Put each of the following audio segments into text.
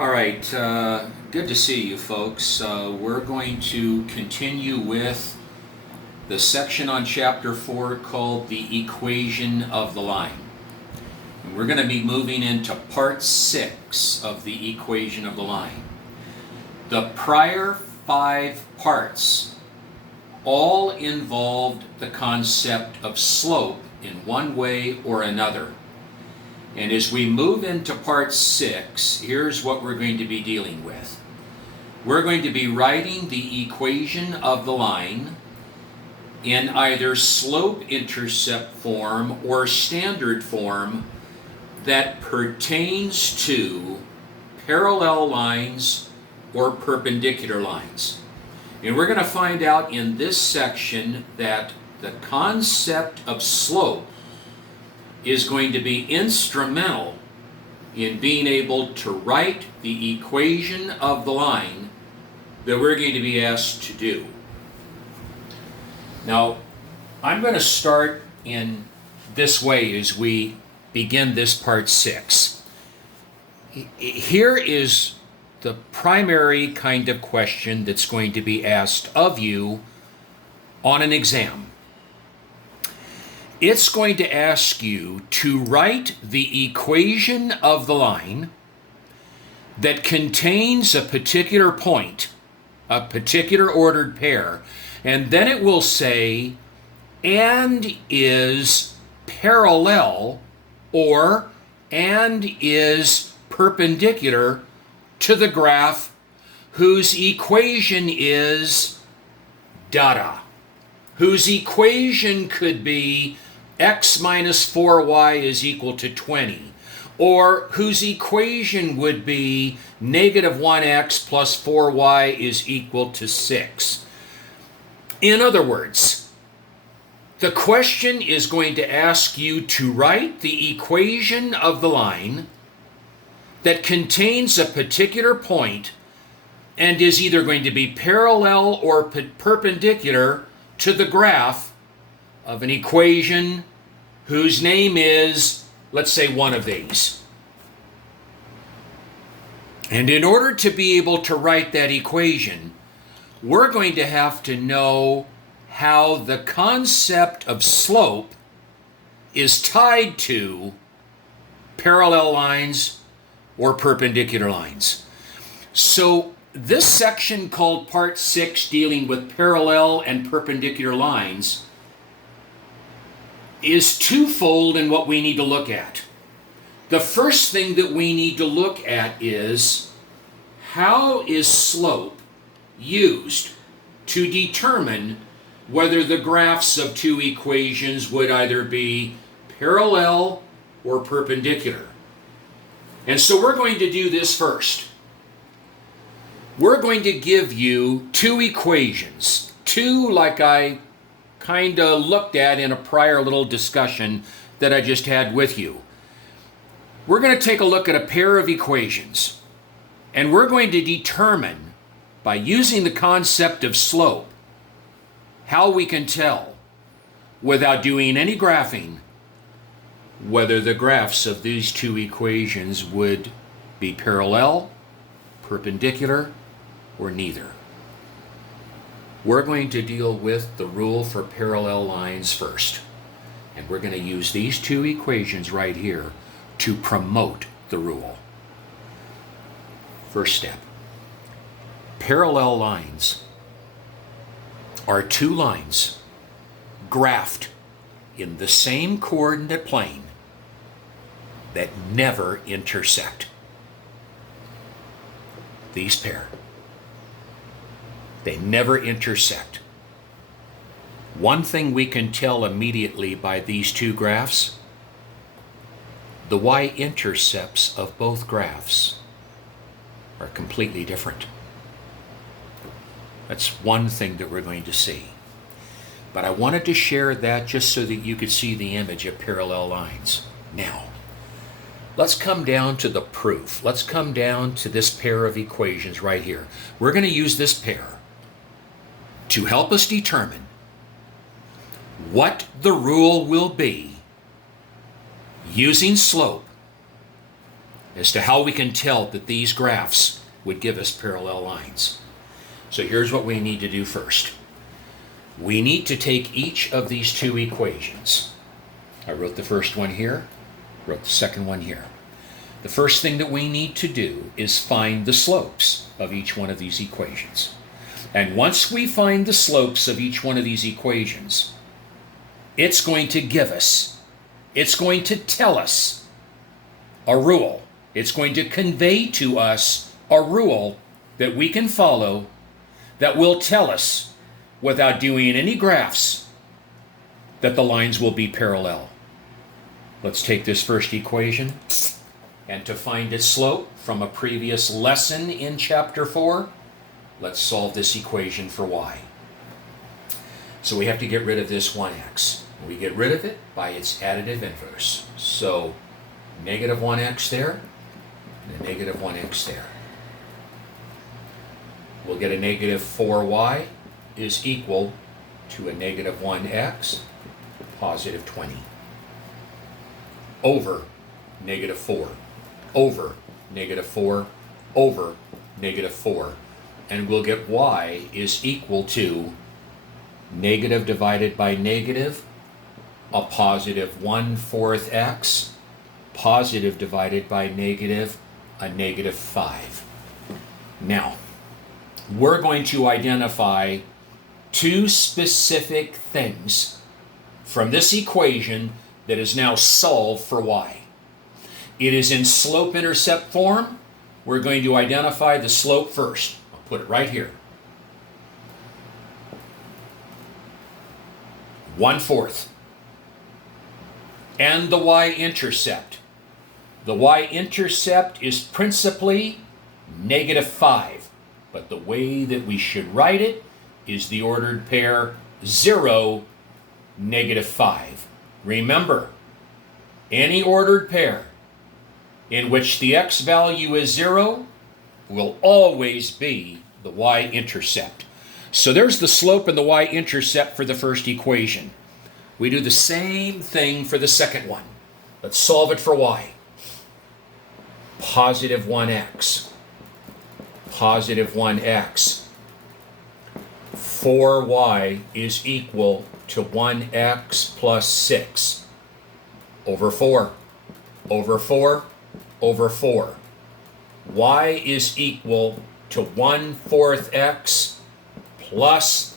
All right, good to see you folks. We're going to continue with the section on chapter 4 called the equation of the line. And we're going to be moving into part 6 of the equation of the line. The prior 5 parts all involved the concept of slope in one way or another. And as we move into part 6, here's what we're going to be dealing with. We're going to be writing the equation of the line in either slope-intercept form or standard form that pertains to parallel lines or perpendicular lines. And we're going to find out in this section that the concept of slope is going to be instrumental in being able to write the equation of the line that we're going to be asked to do. Now, I'm going to start in this way as we begin this part 6. Here is the primary kind of question that's going to be asked of you on an exam. It's going to ask you to write the equation of the line that contains a particular point, a particular ordered pair, and then it will say, and is parallel or and is perpendicular to the graph whose equation is dada, whose equation could be x minus 4y is equal to 20, or whose equation would be negative 1x plus 4y is equal to 6. In other words, the question is going to ask you to write the equation of the line that contains a particular point and is either going to be parallel or perpendicular to the graph of an equation whose name is, let's say, one of these. And in order to be able to write that equation, we're going to have to know how the concept of slope is tied to parallel lines or perpendicular lines. So this section called Part 6, dealing with parallel and perpendicular lines, is twofold in what we need to look at. The first thing that we need to look at is how is slope used to determine whether the graphs of two equations would either be parallel or perpendicular. And so we're going to do this first. We're going to give you two equations, two like I kind of looked at in a prior little discussion that I just had with you. We're going to take a look at a pair of equations, and we're going to determine, by using the concept of slope, how we can tell, without doing any graphing, whether the graphs of these two equations would be parallel, perpendicular, or neither. We're going to deal with the rule for parallel lines first. And we're going to use these two equations right here to promote the rule. First step. Parallel lines are two lines graphed in the same coordinate plane that never intersect. These pair. They never intersect. One thing we can tell immediately by these two graphs, the y-intercepts of both graphs are completely different. That's one thing that we're going to see. But I wanted to share that just so that you could see the image of parallel lines. Now, let's come down to the proof. Let's come down to this pair of equations right here. We're going to use this pair to help us determine what the rule will be using slope as to how we can tell that these graphs would give us parallel lines. So here's what we need to do first. We need to take each of these two equations. I wrote the first one here, wrote the second one here. The first thing that we need to do is find the slopes of each one of these equations. And once we find the slopes of each one of these equations, it's going to give us, it's going to tell us a rule. It's going to convey to us a rule that we can follow that will tell us, without doing any graphs, that the lines will be parallel. Let's take this first equation, and to find its slope from a previous lesson in chapter 4, let's solve this equation for y. So we have to get rid of this 1x. We get rid of it by its additive inverse. So negative 1x there, and a negative 1x there. We'll get a negative 4y is equal to a negative 1x, positive 20, over negative 4, over negative 4, over negative 4. And we'll get y is equal to negative divided by negative, a positive 1/4 x, positive divided by negative, a negative 5. Now, we're going to identify two specific things from this equation that is now solved for y. It is in slope-intercept form. We're going to identify the slope first. I'll put it right here. 1/4. And the y-intercept. The y-intercept is principally negative 5. But the way that we should write it is the ordered pair 0, negative 5. Remember, any ordered pair in which the x value is 0 will always be the y-intercept. So there's the slope and the y-intercept for the first equation. We do the same thing for the second one. Let's solve it for y. Positive 1x. Positive 1x. 4y is equal to 1x plus 6 over 4, over 4, over 4. Y is equal to 1/4 x plus,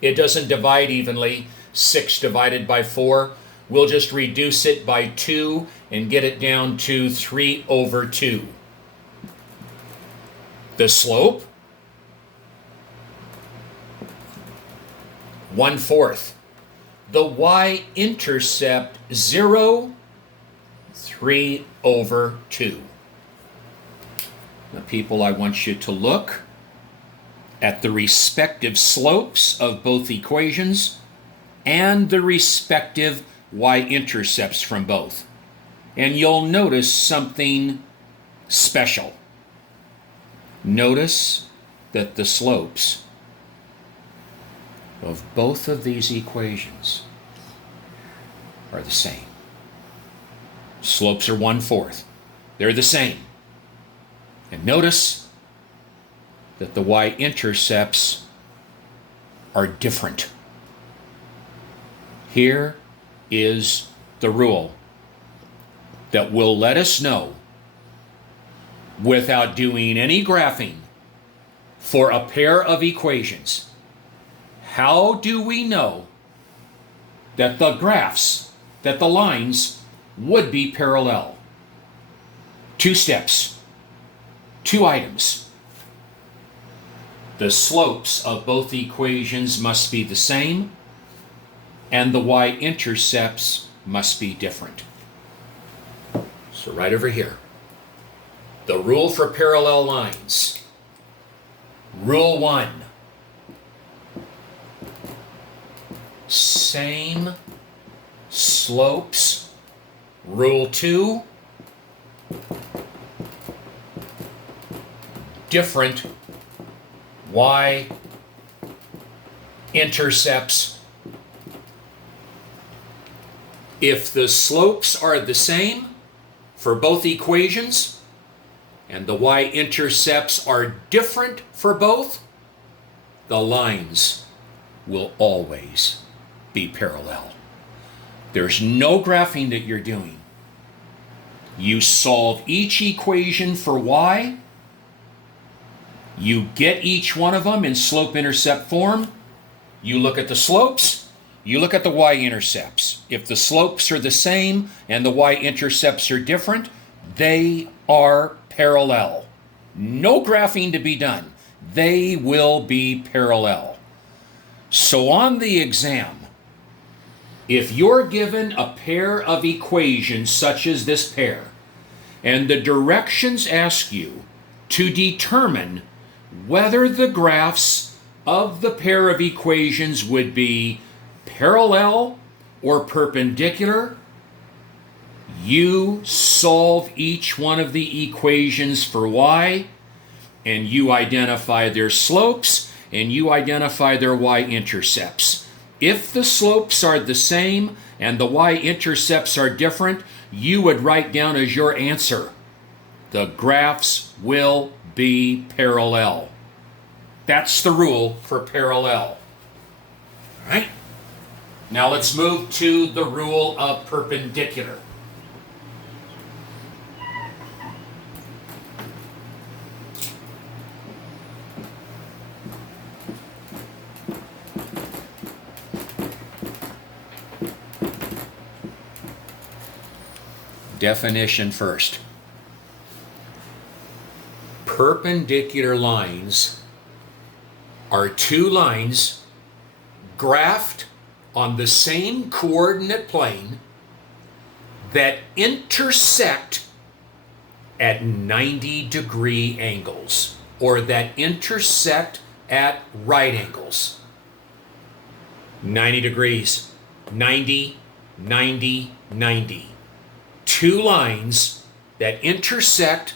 it doesn't divide evenly, 6 divided by 4. We'll just reduce it by 2 and get it down to 3 over 2. The slope, 1/4. The y-intercept, 0, 3 over 2. Now, people, I want you to look at the respective slopes of both equations and the respective y-intercepts from both. And you'll notice something special. Notice that the slopes of both of these equations are the same. Slopes are 1/4. They're the same. And notice that the y-intercepts are different. Here is the rule that will let us know, without doing any graphing, for a pair of equations. How do we know that the graphs, that the lines would be parallel? 2 steps, 2 items. The slopes of both equations must be the same, and the y-intercepts must be different. So right over here, the rule for parallel lines. Rule 1. Same slopes. Rule 2. Different y-intercepts. If the slopes are the same, for both equations, and the y-intercepts are different for both, the lines will always be parallel. There's no graphing that you're doing. You solve each equation for y, you get each one of them in slope-intercept form, you look at the slopes, you look at the y-intercepts. If the slopes are the same and the y-intercepts are different, they are parallel. No graphing to be done. They will be parallel. So on the exam, if you're given a pair of equations such as this pair, and the directions ask you to determine whether the graphs of the pair of equations would be parallel or perpendicular, you solve each one of the equations for y, and you identify their slopes, and you identify their y-intercepts. If the slopes are the same and the y-intercepts are different, you would write down as your answer, the graphs will be parallel. That's the rule for parallel. All right? Now let's move to the rule of perpendicular. Definition first. Perpendicular lines are two lines graphed on the same coordinate plane that intersect at 90-degree angles, or that intersect at right angles. 90 degrees, 90, 90, 90. Two lines that intersect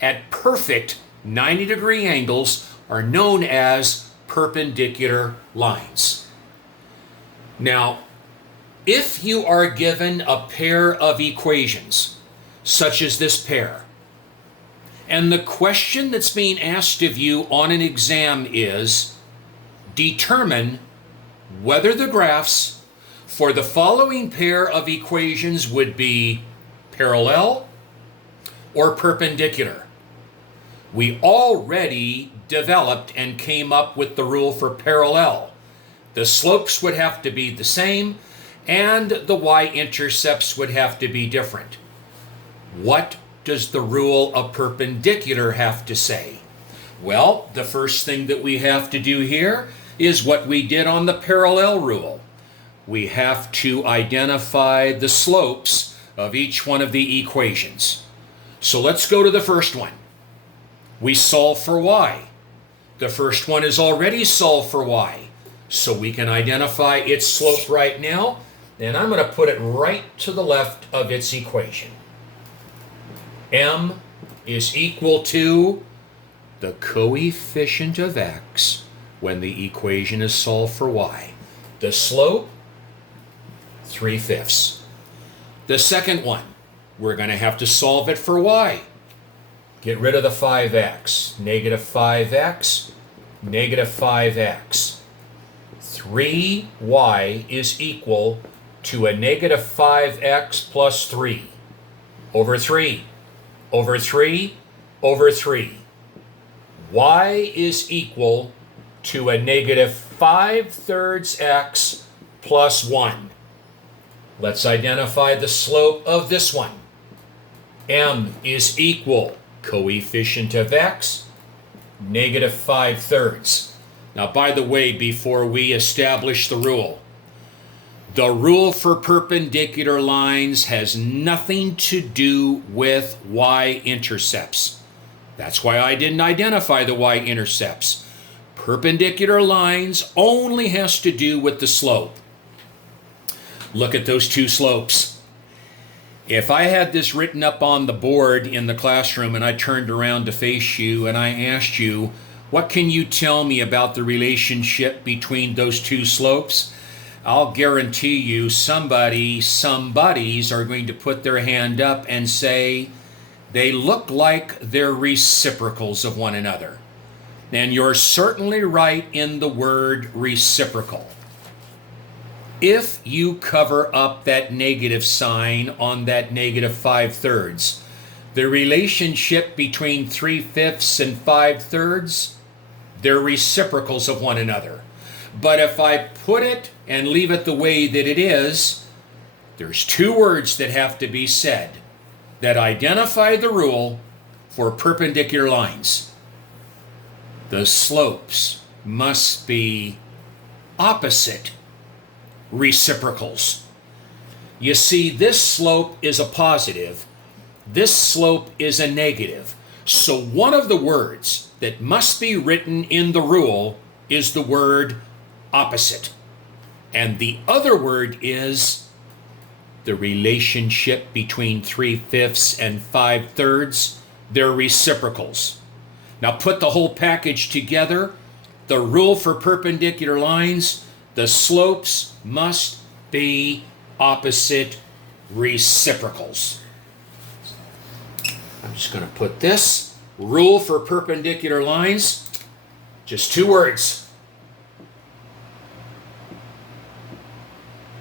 at perfect 90-degree angles are known as perpendicular lines. Now, if you are given a pair of equations, such as this pair, and the question that's being asked of you on an exam is, determine whether the graphs for the following pair of equations would be parallel or perpendicular. We already developed and came up with the rule for parallel. The slopes would have to be the same, and the y-intercepts would have to be different. What does the rule of perpendicular have to say? Well, the first thing that we have to do here is what we did on the parallel rule. We have to identify the slopes of each one of the equations. So let's go to the first one. We solve for y. The first one is already solved for y. So we can identify its slope right now, and I'm going to put it right to the left of its equation. M is equal to the coefficient of x when the equation is solved for y. The slope, 3/5. The second one, we're going to have to solve it for y. Get rid of the 5x. Negative 5x, negative 5x. 3y is equal to a negative 5x plus 3 over 3 over 3 over 3. Y is equal to a negative 5/3 x plus 1. Let's identify the slope of this one. M is equal, coefficient of x, negative 5/3. Now, by the way, before we establish the rule for perpendicular lines has nothing to do with y-intercepts. That's why I didn't identify the y-intercepts. Perpendicular lines only has to do with the slope. Look at those two slopes. If I had this written up on the board in the classroom and I turned around to face you and I asked you, what can you tell me about the relationship between those two slopes? I'll guarantee you somebodies are going to put their hand up and say they look like they're reciprocals of one another. And you're certainly right in the word reciprocal. If you cover up that negative sign on that negative 5/3, the relationship between 3/5 and 5/3, they're reciprocals of one another. But if I put it and leave it the way that it is, there's two words that have to be said that identify the rule for perpendicular lines. The slopes must be opposite reciprocals. You see, this slope is a positive, this slope is a negative. So one of the words that must be written in the rule is the word opposite. And the other word is the relationship between 3/5 and 5/3. They're reciprocals. Now put the whole package together. The rule for perpendicular lines, the slopes must be opposite reciprocals. I'm just going to put this rule for perpendicular lines, just two words.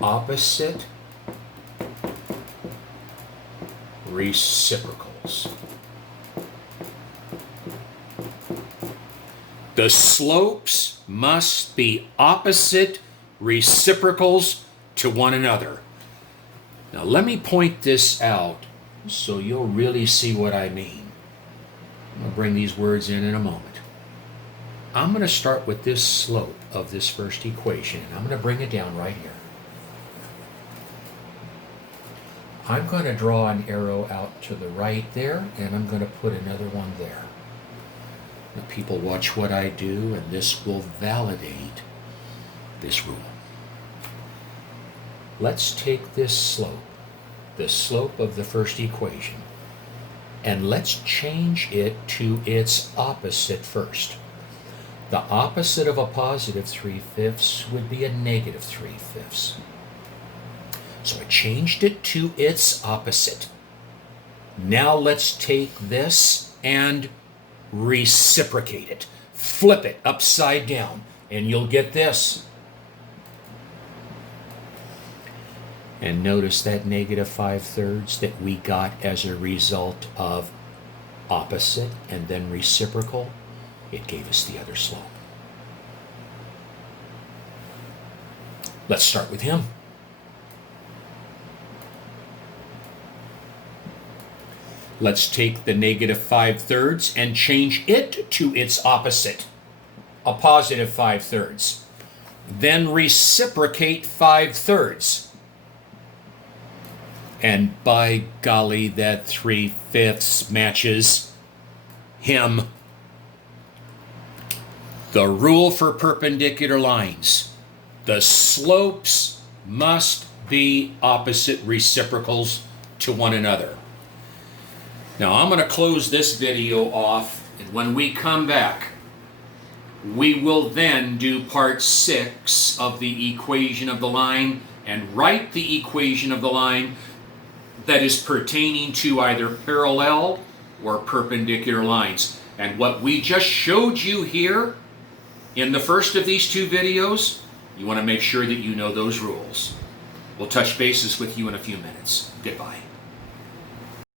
Opposite reciprocals. The slopes must be opposite reciprocals to one another. Now let me point this out so you'll really see what I mean. I'm going to bring these words in a moment. I'm going to start with this slope of this first equation, and I'm going to bring it down right here. I'm going to draw an arrow out to the right there, and I'm going to put another one there. Now, people watch what I do, and this will validate this rule. Let's take this slope, the slope of the first equation, and let's change it to its opposite first. The opposite of a positive 3/5 would be a negative 3/5. So I changed it to its opposite. Now let's take this and reciprocate it. Flip it upside down, and you'll get this. And notice that negative 5/3 that we got as a result of opposite and then reciprocal, it gave us the other slope. Let's start with him. Let's take the negative 5/3 and change it to its opposite, a positive 5/3. Then reciprocate 5/3. And by golly, that 3/5 matches him. The rule for perpendicular lines. The slopes must be opposite reciprocals to one another. Now I'm going to close this video off, and when we come back, we will then do part 6 of the equation of the line and write the equation of the line that is pertaining to either parallel or perpendicular lines. And what we just showed you here in the first of these two videos, you want to make sure that you know those rules. We'll touch bases with you in a few minutes. Goodbye.